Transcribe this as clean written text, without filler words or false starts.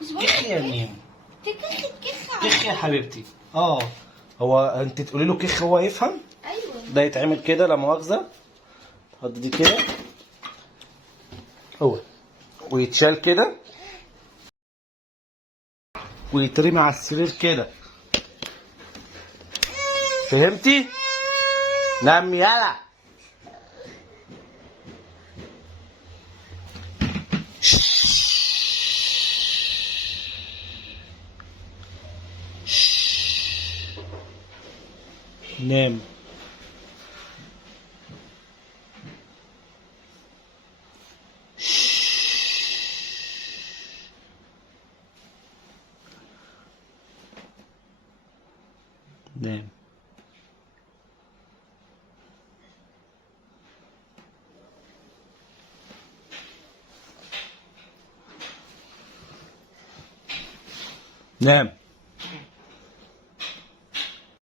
كخ يا ميم. كخ كخ يا حبيبتي. هو انت تقولي له كخ هو يفهم. ايوه ده يتعمل كده لا مؤاخذة. تحط دي كده هو، ويتشال كده ويترمي على السرير كده. فهمتي؟ نام يلا. نام. نام. نام.